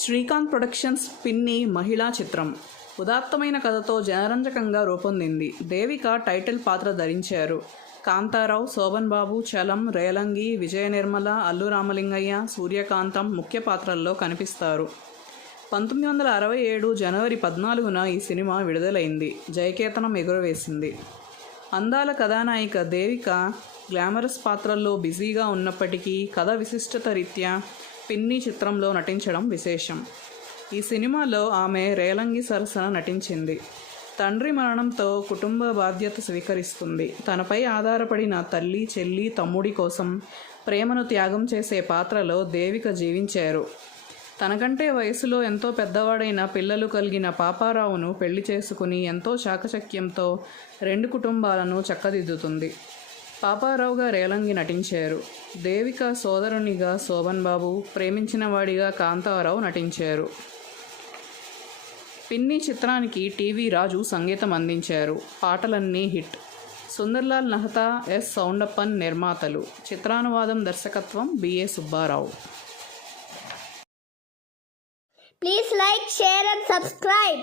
Srikanth productions పిన్ని మహిళా చిత్రం ఉదాత్తమైన కథతో జనరంజకంగా రూపొందింది. దేవిక టైటిల్ పాత్ర ధరించారు. కాంతారావు, శోభన్ బాబు, చలం, రేలంగి, విజయ నిర్మల, అల్లు రామలింగయ్య, సూర్యకాంతం ముఖ్య పాత్రల్లో కనిపిస్తారు. 1967 జనవరి 14న ఈ సినిమా విడుదలైంది. జయకేతనం ఎగురవేసింది. అందాల కథానాయిక దేవిక గ్లామరస్ పాత్రల్లో బిజీగా ఉన్నప్పటికీ కథ విశిష్టత రీత్యా పిన్ని చిత్రంలో నటించడం విశేషం. ఈ సినిమాలో ఆమె రేలంగి సరసన నటించింది. తండ్రి మరణంతో కుటుంబ బాధ్యత స్వీకరిస్తుంది. తనపై ఆధారపడిన తల్లి, చెల్లి, తమ్ముడి కోసం ప్రేమను త్యాగం చేసే పాత్రలో దేవిక జీవించారు. తనకంటే వయసులో ఎంతో పెద్దవాడైన పిల్లలు కలిగిన పాపారావును పెళ్లి చేసుకుని ఎంతో చాకచక్యంతో 2 కుటుంబాలను చక్కదిద్దుతుంది. పాపారావుగా రేలంగి నటించారు. దేవిక సోదరునిగా శోభన్ బాబు, ప్రేమించిన వాడిగా కాంతారావు నటించారు. పిన్ని చిత్రానికి టీవీ రాజు సంగీతం అందించారు. పాటలన్నీ హిట్. సుందర్లాల్ నహతా, ఎస్ సౌండప్పన్ నిర్మాతలు. చిత్రానువాదం, దర్శకత్వం BA Subbarao. Please like, share and subscribe.